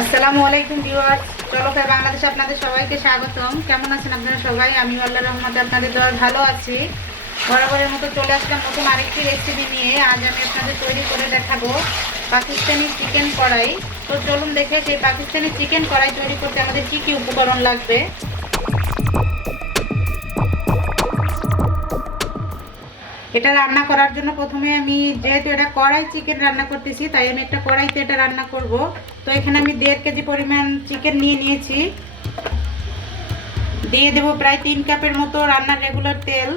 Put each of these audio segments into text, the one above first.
আসসালামু আলাইকুম ভিউয়ার্স, চলো খাই বাংলাদেশে আপনাদের সবাইকে স্বাগতম। কেমন আছেন আপনারা সবাই? আমি আল্লাহর রহমতে আপনাদের দোয়ায় ভালো আছি। বরাবরের মতো চলে আসলাম নতুন আরেকটি রেসিপি নিয়ে। আজ আমি আপনাদের তৈরি করে দেখাবো পাকিস্তানি চিকেন কড়াই। তো চলুন দেখে সেই পাকিস্তানি চিকেন কড়াই তৈরি করতে আমাদের কী কী উপকরণ লাগবে। এটা রান্না করার জন্য প্রথমে আমি, যেহেতু এটা কড়াই চিকেন রান্না করতেছি, তাই আমি একটা কড়াইতে এটা রান্না করব। তো এখানে আমি 1.5 কেজি পরিমাণ চিকেন নিয়ে নিয়েছি। দিয়ে দেব প্রায় 3 কাপের মতো রান্নার রেগুলার তেল।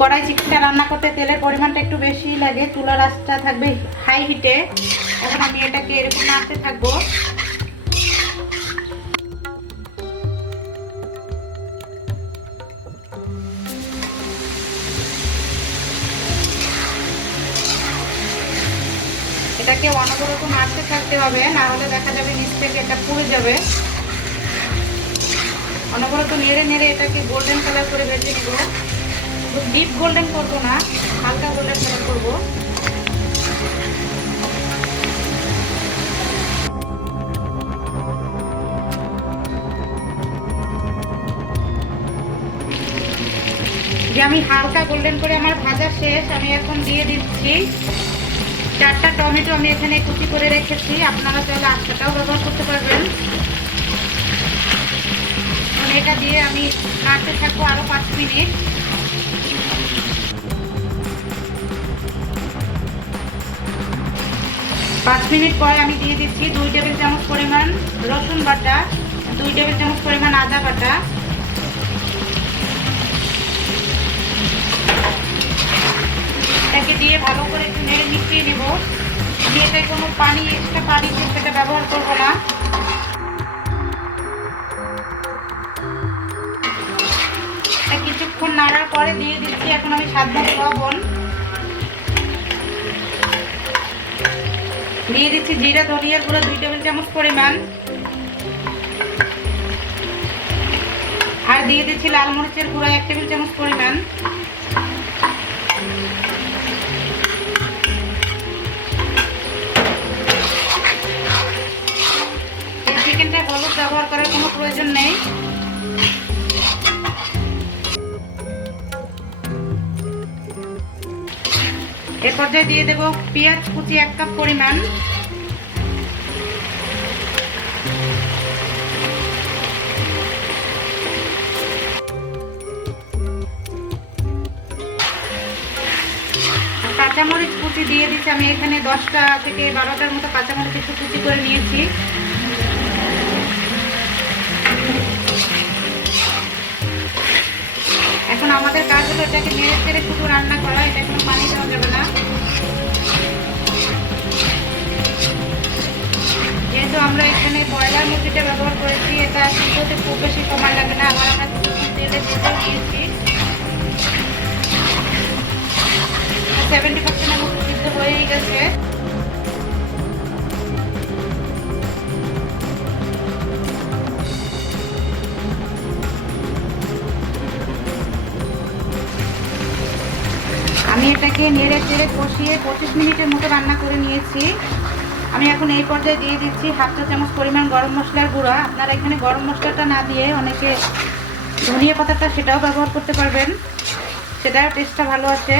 কড়াই চিকেনটা রান্না করতে তেলের পরিমাণটা একটু বেশি লাগে। চুলার আঁচটা থাকবে হাই হিটে। এখন আমি এটাকে এরকম নাড়তে থাকবো। এটাকে অনবরত নাড়তে থাকতে হবে, না হলে দেখা যাবে নিচ থেকে এটা পুড়ে যাবে। অনবরত নেড়ে নেড়ে এটাকে গোল্ডেন কালার করে ভেজে নিব। ডিপ গোল্ডেন করবো না, হালকা গোল্ডেন কালার করবো। যে আমি হালকা গোল্ডেন করে আমার ভাজা শেষ। আমি এখন দিয়ে দিচ্ছি 4টা টমেটো। আমি এখানে কুচি করে রেখেছি, আপনারা চাইলে 8টাও ব্যবহার করতে পারবেন। এটা দিয়ে আমি নাড়তে থাকবো আরো 5 মিনিট। পাঁচ মিনিট পরে আমি দিয়ে দিচ্ছি 2 টেবিল চামচ পরিমাণ রসুন বাটা, 2 টেবিল চামচ পরিমাণ আদা বাটা। এটাকে দিয়ে ভালো করে একটু নেড়ে মিশিয়ে নেব। দিয়ে কোনো পানি, এক্সট্রা পানি সেটা ব্যবহার করবো না। কিছুক্ষণ নাড়ার পরে দিয়ে দিচ্ছি এখন আমি স্বাদ মতো লবণ। দিয়ে দিচ্ছি জিরা ধনিয়ার গুঁড়ো 2 টেবিল চামচ পরিমাণ। আর দিয়ে দিচ্ছি লাল মরিচের গুঁড়ো 1 টেবিল চামচ পরিমাণ। এই চিকেনটা হলুদ ব্যবহার করার কোনো প্রয়োজন নেই। এ পর্যায়ে দিয়ে দেব পেঁয়াজ কুচি 1 কাপ পরিমাণ। কাঁচামরিচ কুচি দিয়ে দিচ্ছি। আমি এখানে 10টা থেকে 12টার মতো কাঁচামরিচ একটু কুচি করে নিয়েছি। এখন আমাদের কাজ হলো এটাকে নেড়ে চেড়ে শুধু রান্না করা। এটা কোনো পানি দেওয়া যাবে না। যেহেতু আমরা এখানে ব্রয়লার মুরগিটা ব্যবহার করেছি, এটা সিদ্ধতে খুব বেশি সময় লাগে না। আবার আমরা কিছুক্ষণ তেলে ভেজে নিয়েছি। 70% মতো সিদ্ধ হয়েই গেছে। আমি এটাকে নেড়ে চেড়ে কষিয়ে 25 মিনিটের মতো রান্না করে নিয়েছি। আমি এখন এই পর্যায়ে দিয়ে দিচ্ছি 1/2 চা চামচ পরিমাণ গরম মশলার গুঁড়া। আপনারা এখানে গরম মশলাটা না দিয়ে অনেকে ধনিয়া পাতাটা সেটাও ব্যবহার করতে পারবেন, সেটাও টেস্টটা ভালো আছে।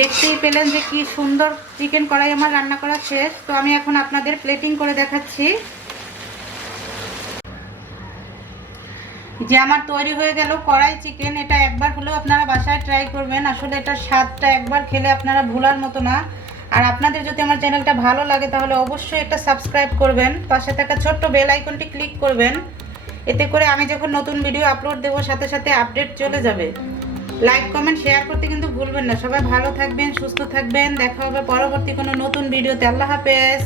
দেখতেই পেলেন যে কি সুন্দর চিকেন কড়াই আমার রান্না করা শেষ। তো আমি এখন আপনাদের প্লেটিং করে দেখাচ্ছি। যে আমার তৈরি হয়ে গেল কড়াই চিকেন। এটা একবার হলেও আপনারা বাসায় ট্রাই করবেন। আসলে এটার স্বাদটা একবার খেলে আপনারা ভোলার মতো না। আর আপনাদের যদি আমার চ্যানেলটা ভালো লাগে তাহলে অবশ্যই এটা সাবস্ক্রাইব করবেন, পাশে থাকা ছোট্ট বেল আইকনটি ক্লিক করবেন। এতে করে আমি যখন নতুন ভিডিও আপলোড দেবো সাথে সাথে আপডেট চলে যাবে। লাইক কমেন্ট শেয়ার করতে কিন্তু ভুলবেন না। সবাই ভালো থাকবেন, সুস্থ থাকবেন। দেখা হবে পরবর্তী কোনো নতুন ভিডিওতে। আল্লাহ হাফেজ।